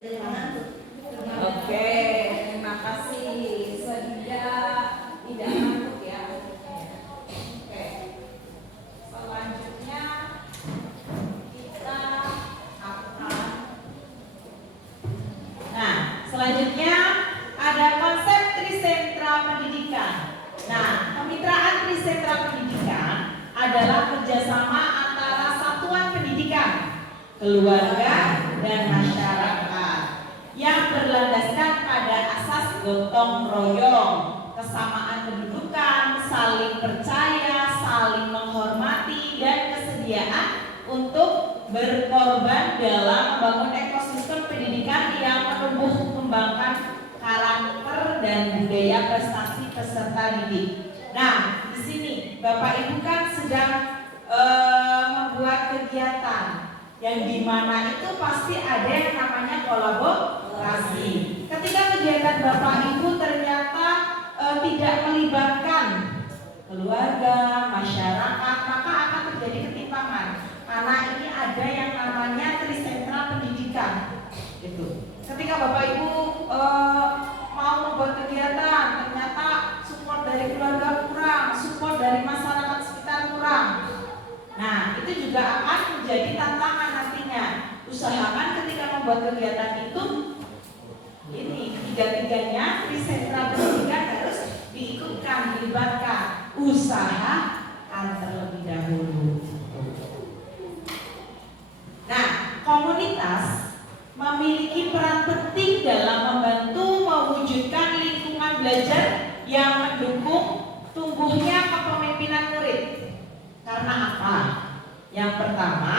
Oke, terima kasih. Sehingga tidak ngantuk ya. Oke, selanjutnya kita akan. Nah, selanjutnya ada konsep trisentra pendidikan. Nah, kemitraan trisentra pendidikan adalah kerjasama antara satuan pendidikan, keluarga, dan masyarakat yang berlandaskan pada asas gotong royong, kesamaan kedudukan, saling percaya, saling menghormati, dan kesediaan untuk berkorban dalam membangun ekosistem pendidikan yang menumbuh kembangkan karakter dan budaya prestasi peserta didik. Nah, di sini Bapak Ibu kan sedang membuat kegiatan yang dimana itu pasti ada yang namanya kolaborasi. Ketika kegiatan Bapak Ibu ternyata tidak melibatkan keluarga, masyarakat, maka akan terjadi ketimpangan. Karena ini ada yang namanya trisentra pendidikan. Gitu. Ketika Bapak Ibu mau membuat kegiatan, ternyata support dari keluarga kurang, support dari masyarakat sekitar kurang. Nah, itu juga akan menjadi tantangan nantinya. Usahakan ketika membuat kegiatan itu, ini tiga-tiganya trisentra pendidikan harus diikutkan, dilibatkan. Usahakan terlebih dahulu. Nah, komunitas memiliki peran penting dalam membantu mewujudkan lingkungan belajar yang mendukung tumbuhnya kepemimpinan murid. Karena apa? Yang pertama,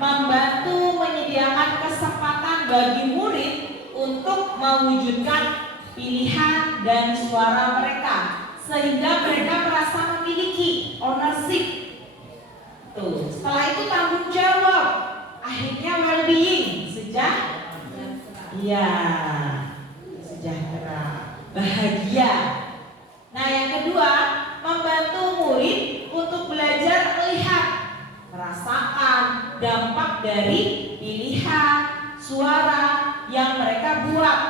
membantu menyediakan kesempatan bagi murid untuk mewujudkan pilihan dan suara mereka, sehingga mereka merasa memiliki ownership. Tuh, setelah itu tanggung jawab, akhirnya well-being, sejahtera, bahagia. Nah, yang kedua, membantu murid untuk belajar melihat, merasakan dampak dari pilihan suara yang mereka buat.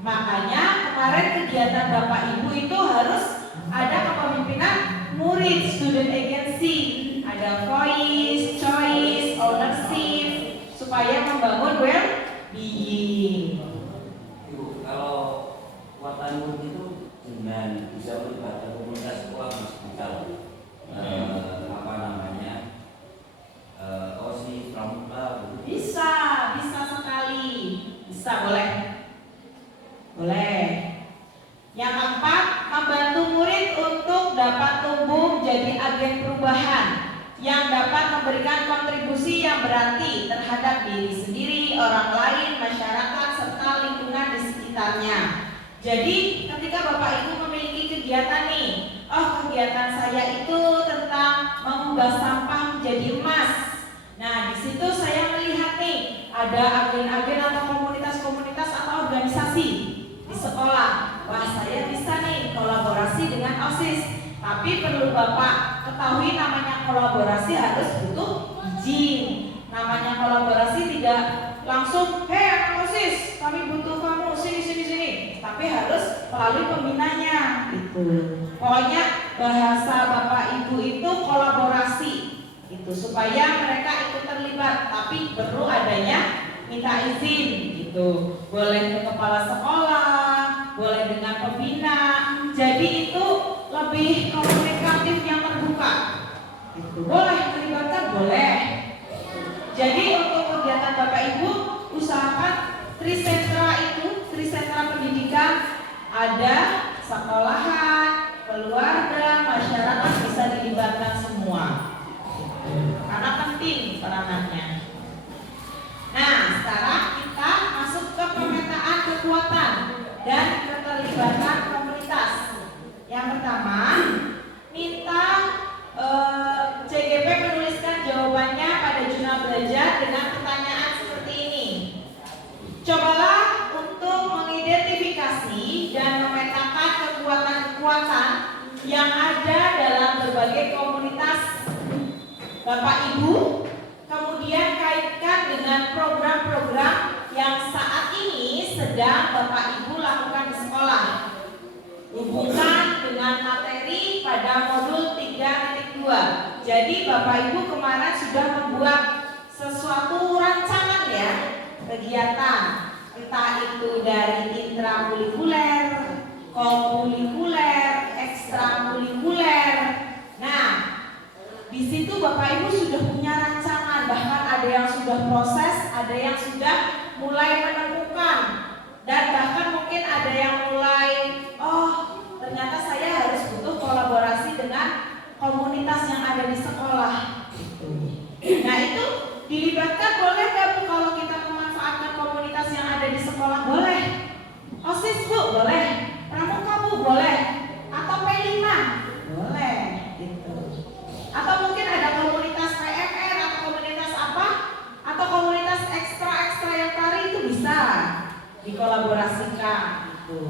Makanya kemarin kegiatan Bapak Ibu itu harus ada kepemimpinan murid, student agency, ada voice, choice, ownership, supaya membangun well-being. Ibu, kalau kuatan murid itu dengan bisa melibatkan komunitas sekolah OSIS, pramuka, bisa sekali, bisa, boleh. Yang keempat, membantu murid untuk dapat tumbuh menjadi agen perubahan yang dapat memberikan kontribusi yang berarti terhadap diri sendiri, orang lain, masyarakat, serta lingkungan di sekitarnya. Jadi ketika Bapak Ibu memiliki kegiatan nih, kegiatan saya itu tentang mengubah sampah menjadi emas. Nah, di situ saya melihat nih ada agen-agen atau komunitas-komunitas atau organisasi di sekolah. Wah, saya bisa nih kolaborasi dengan OSIS. Tapi perlu Bapak ketahui, namanya kolaborasi harus butuh izin. Namanya kolaborasi tidak langsung, anak OSIS, kami butuh kamu sini. Tapi harus melalui pembinanya gitu. Pokoknya bahasa Bapak Ibu itu kolaborasi itu, supaya mereka ikut terlibat, tapi perlu adanya minta izin gitu. Boleh ke kepala sekolah, boleh dengan pembina. Jadi itu lebih komunikatif yang terbuka. Gitu. Boleh melibatkan, boleh. Jadi untuk kegiatan Bapak Ibu usahakan trisentra pendidikan ada sekolahan, keluarga, masyarakat bisa dilibatkan semua. Karena penting peranannya. Nah, sekarang kita masuk ke pemetaan kekuatan dan keterlibatan komunitas. Yang pertama, minta CGP menuliskan jawabannya pada jurnal belajar dengan pertanyaan seperti ini. Cobalah untuk mengidentifikasi dan memetakan kekuatan-kekuatan yang ada dalam berbagai komunitas Bapak Ibu, kemudian kaitkan dengan program-program yang saat ini sedang Bapak Ibu lakukan di sekolah. Hubungkan dengan materi pada modul 3.2. Jadi Bapak Ibu kemarin sudah membuat sesuatu rancangan ya, kegiatan, entah itu dari intrakurikuler, kokurikuler, ekstrakurikuler. Nah, di situ Bapak Ibu sudah punya rancangan, bahkan ada yang sudah proses, ada yang sudah mulai menemukan, dan bahkan mungkin ada yang mulai, oh ternyata saya harus butuh kolaborasi dengan komunitas yang ada di sekolah. Nah itu dilibatkan boleh nggak Bu kalau kita memanfaatkan komunitas yang ada di sekolah? Boleh. OSIS Bu boleh. Pramuka Bu boleh. Atau P5 boleh. Gitu. Atau mungkin ada komunitas PMR atau komunitas apa? Atau komunitas ekstra yang tari itu bisa dikolaborasikan. Gitu.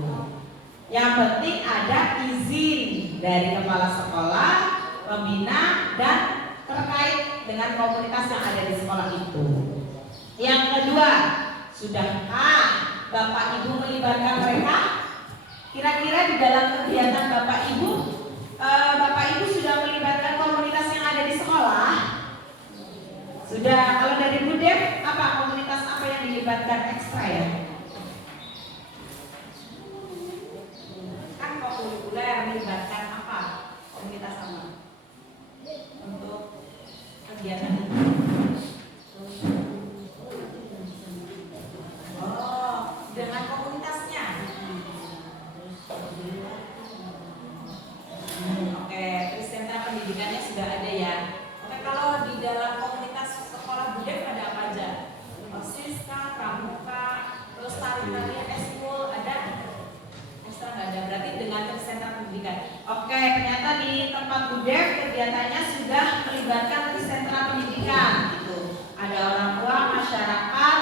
Yang penting ada izin dari kepala sekolah, pembina, dan terkait dengan komunitas yang ada di sekolah itu. Yang kedua, sudahkah Bapak Ibu melibatkan mereka? Kira-kira di dalam kegiatan Bapak Ibu sudah melibatkan komunitas yang ada di sekolah? Sudah. Kalau dari Bu Dev, apa komunitas apa yang dilibatkan ekstra ya? Kan kokurikuler melibatkan apa? Komunitas apa? Untuk kegiatan ini. Oh, dengan komunitasnya. Oke, sentra pendidikannya sudah ada ya. Oke, kalau di dalam komunitas sekolah budaya ada apa aja? OSIS, pramuka, terus tari-tarian eskul ada? Ekstra nggak ada, berarti dengan sentra pendidikan. Oke, ternyata di tempat budaya kegiatannya sudah melibatkan sentra pendidikan gitu. Ada orang tua, masyarakat,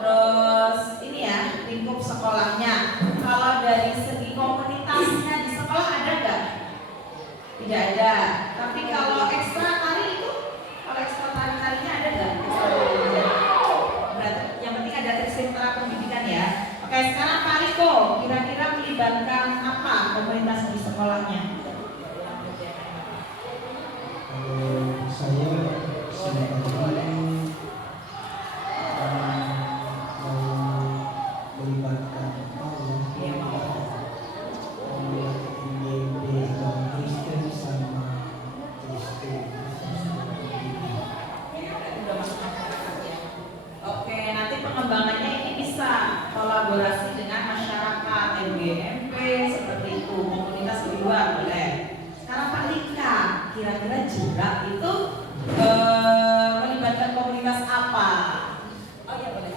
terus ini ya lingkup sekolahnya. Kalau dari segi komunitasnya di sekolah ada nggak? Tidak ada. Tapi kalau ekstra tari itu, kalau ekstra tarinya ada nggak? Berarti yang penting ada sentra pendidikan ya. Oke, sekarang Pak Riko, kira-kira melibatkan apa komunitas di sekolahnya? Saya melibatkan Kristen sama Kristen. Oke, nanti pengembangannya ini bisa kolaborasi dengan masyarakat, MGMP seperti itu, komunitas di luar boleh. Sekarang Pak Lika, kira-kira jerak itu melibatkan komunitas apa? Oh iya boleh.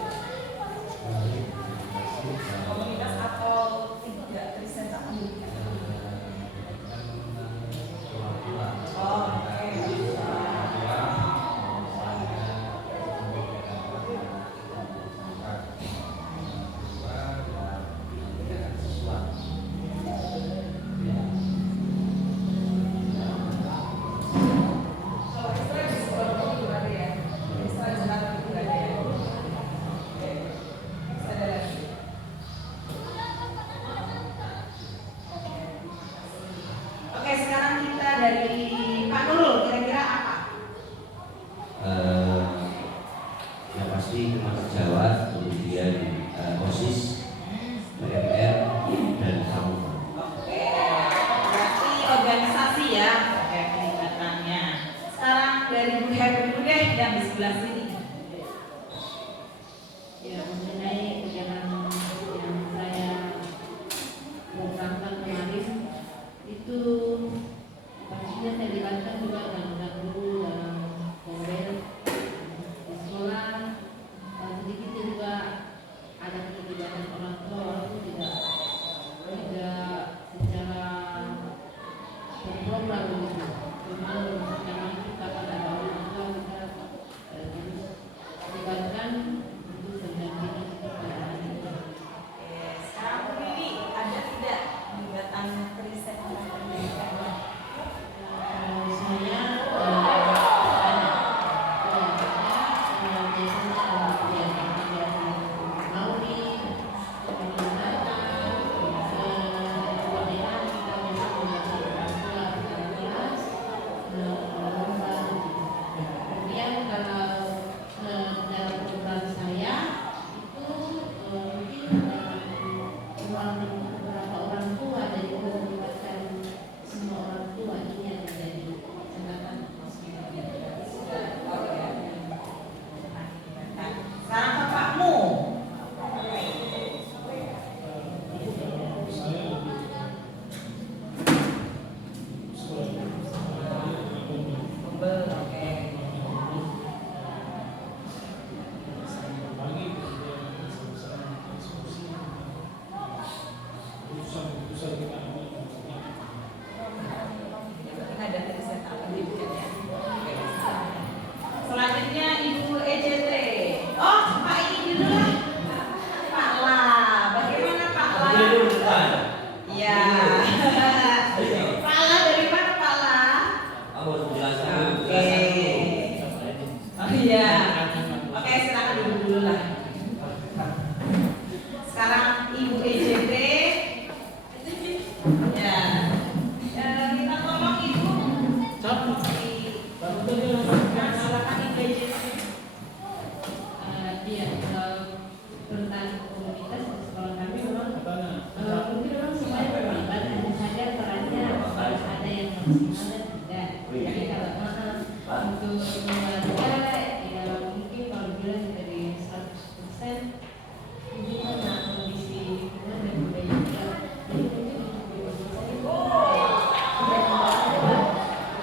Komunitas atau tidak Kristen tak pendidikan? Oh, oke. Oke, sekarang kita dari Pak Nurul, kira-kira apa? Yang pasti Kementerian Jawa, kemudian OSIS, PMR, dan pramuka. Oke, berarti organisasi ya, oke kelibatannya. Sekarang dari Bu Heru dulu deh, yang di sebelah sini. Ya, mengenai kegiatan yang saya programkan kemarin itu pastinya saya libatkan juga dengan guru dalam model di sekolah. Sedikit juga ada kegiatan orang tua walaupun tidak secara berprogram begitu. Memang memang kita pada orang tua kita harus libatkan untuk pendampingan kepada kita. Sekarang Bu Lili, ada tidak pelibatan riset dan pendidikan? Saya biasanya kegiatan Mauri komunitas di sekolah kami memang mungkin memang semuanya terlibat, hanya saja perannya harus ada yang maksimal dan tidak. Jadi kalau untuk lembaga ya mungkin kalau bilang dari 100% mungkin karena kondisi lingkungan dan budaya juga. Jadi mungkin untuk beberapa itu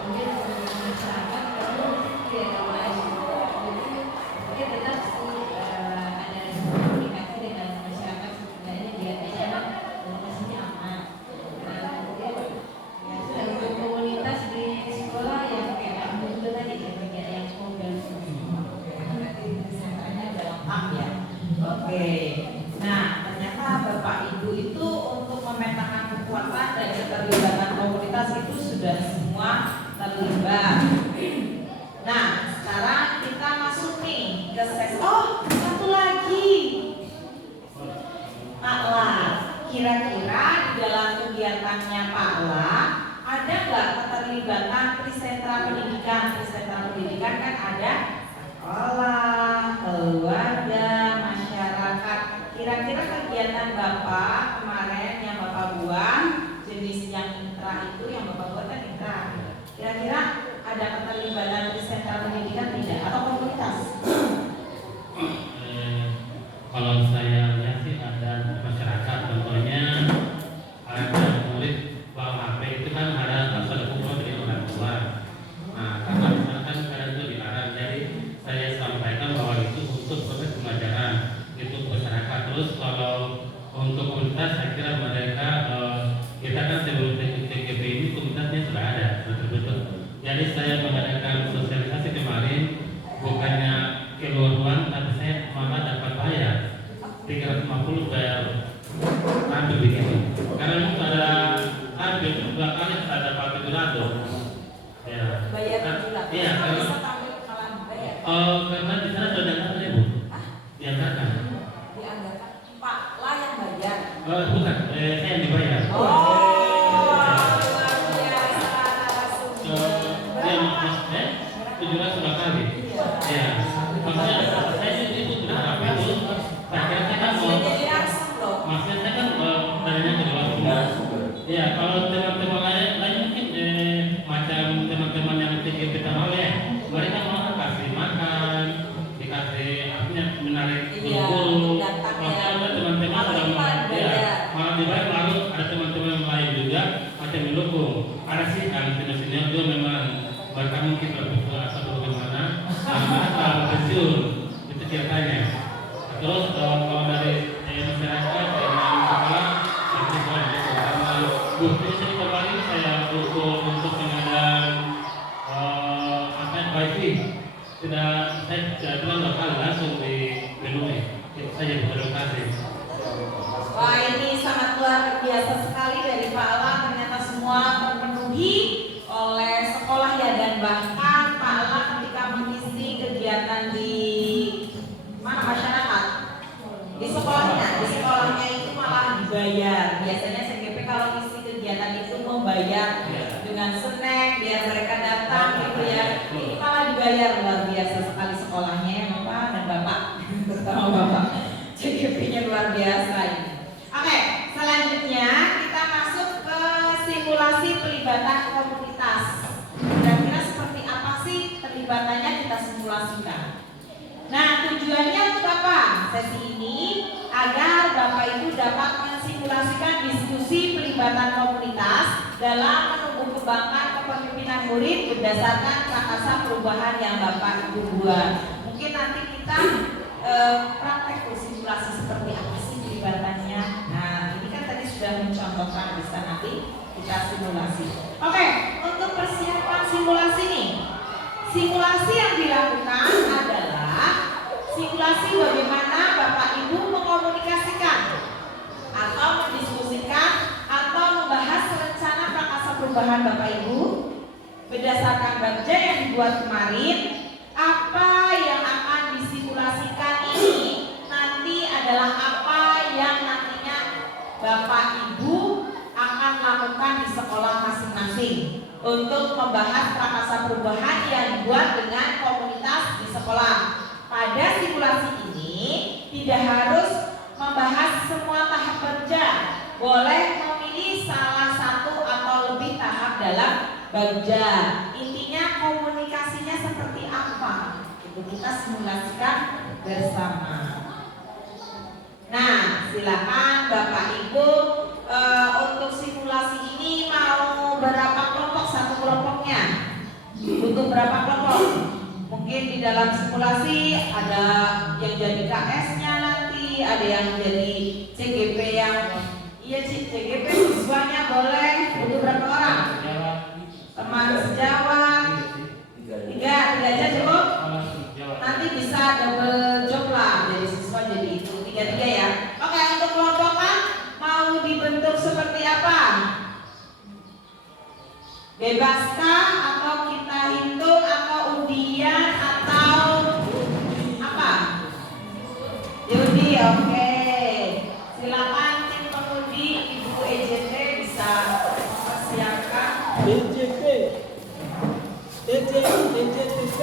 mungkin masyarakat karena tidak ramai, jadi mungkin tetap ada komunikasi dengan masyarakat sebenarnya biar aja komunikasinya aman. Kemudian ya sudah untuk komunitas di sekolah yang kayak kamu juga tadi ya bagian yang dan Sentranya udah lengkap ya. Oke. Nah, ternyata Bapak Ibu itu untuk memetakan kekuatan dan keterlibatan komunitas itu sudah semua terlibat. Nah, sekarang kita masuk nih ke sesi. Oh, satu lagi. Pak La, kira-kira di dalam kegiatannya Pak La ada nggak keterlibatan Trisentra Pendidikan? Trisentra Pendidikan kan ada sekolah, keluarga, masyarakat. Kira-kira kegiatan Bapak kemarin yang Bapak buat, jenis yang intra itu yang Bapak buat kan intra. Kira-kira ada keterlibatan Trisentra Pendidikan tidak? Atau komunitas? Kalau saya lihat sih ada masyarakat, contohnya ada murid bawa HP itu kan ada kumpul dari orang tua. Nah, karena misalkan kadang itu dilarang, jadi saya sampaikan bahwa itu untuk proses pembelajaran itu masyarakat. Terus kalau untuk komunitas, saya kira mereka kita kan sebelum TGP ini komunitasnya sudah ada, sudah terbentuk. Jadi saya mengadakan sosialisasi kemarin bukannya keluaran, tapi saya malah dapat bayar 350 bayar tampil begitu. Karena itu ada tampil 2 kali ada Pak Jurato. Ya. Bayar bulan. Iya, Kenapa karena bisa tampil kalah bayar? karena di sana sudah diangkat Bu. Diangkatkan. Dianggarkan Pak La yang bayar. Bukan, saya yang dibayar. Luar biasa narasumber. Ya, maksudnya 700 2 kali. Ya, maksudnya saya itu berharap itu. Saya kira saya kan mau. Jadi langsung loh. Maksudnya saya kan dananya ke luar semua. Ya, kalau teman-teman lain mungkin macam teman-teman yang TGP tahu ya, mereka mau kasih makan, dikasih artinya menarik Iya, guru. datang Kalau ya. ada teman-teman Malah sudah dibayar. malah dibayar, lalu ada teman-teman yang lain juga macam mendukung. Ada sih kan senior itu memang mereka mungkin berbutuh atau bagaimana, kalau pensiun itu ceritanya. Terus kalau dari masyarakat dengan sekolah itu banyak karena bukti sini kemarin saya dukung untuk pengadaan wifi. Saya sudah bilang 2 kali langsung dipenuhi. Itu saja, terima kasih. Wah, ini sangat luar biasa sekali dari Pak La, ternyata semua terpenuhi oleh sekolah ya, dan bahkan Pak La ketika mengisi kegiatan di mana masyarakat di sekolahnya itu malah dibayar. Biasanya CGP kalau isi kegiatan itu membayar dengan snack biar mereka datang gitu ya. Ini malah dibayar. Luar biasa sekali sekolahnya ya Bapak dan Bapak terutama Bapak. CGP-nya luar biasa ini. Oke, selanjutnya kita masuk ke simulasi pelibatan komunitas. Kira-kira seperti apa sih terlibatannya kita simulasikan. Nah, tujuannya untuk apa? Sesi ini agar Bapak Ibu dapat mensimulasikan diskusi pelibatan komunitas dalam menumbuh kembangkan kepemimpinan murid berdasarkan prakasa perubahan yang Bapak Ibu buat. Mungkin nanti kita praktek simulasi seperti apa sih pelibatannya. Nah, ini kan tadi sudah mencontohkan, bisa nanti kita simulasi. Oke, untuk persiapan simulasi nih. Simulasi yang dilakukan adalah simulasi bagaimana Bapak Ibu mengkomunikasikan atau mendiskusikan atau membahas rencana prakasa perubahan Bapak Ibu berdasarkan budget yang dibuat kemarin. Apa yang akan disimulasikan ini nanti adalah apa yang nantinya Bapak Ibu akan lakukan di sekolah masing-masing untuk membahas prakasa perubahan yang dibuat dengan komunitas di sekolah. Pada simulasi ini tidak harus membahas semua tahap bagja. Boleh memilih salah satu atau lebih tahap dalam bagja. Intinya komunikasinya seperti apa? Itu kita simulasikan bersama. Nah, silakan Bapak Ibu untuk simulasi ini mau berapa kelompok satu kelompoknya? Butuh berapa kelompok? Mungkin di dalam simulasi ada yang jadi KS-nya nanti, ada yang jadi CGP yang CGP siswanya boleh. Butuh berapa orang? Teman sejawat tiga aja cukup. Nanti bisa double job lah, jadi siswa jadi itu tiga ya. Oke, untuk kelompokan mau dibentuk seperti apa? Bebaskah atau kita hitung atau undian atau apa? Judi, oke. Silakan tim pengundi Ibu EJT bisa persiapkan. EJT, EJT, EJT,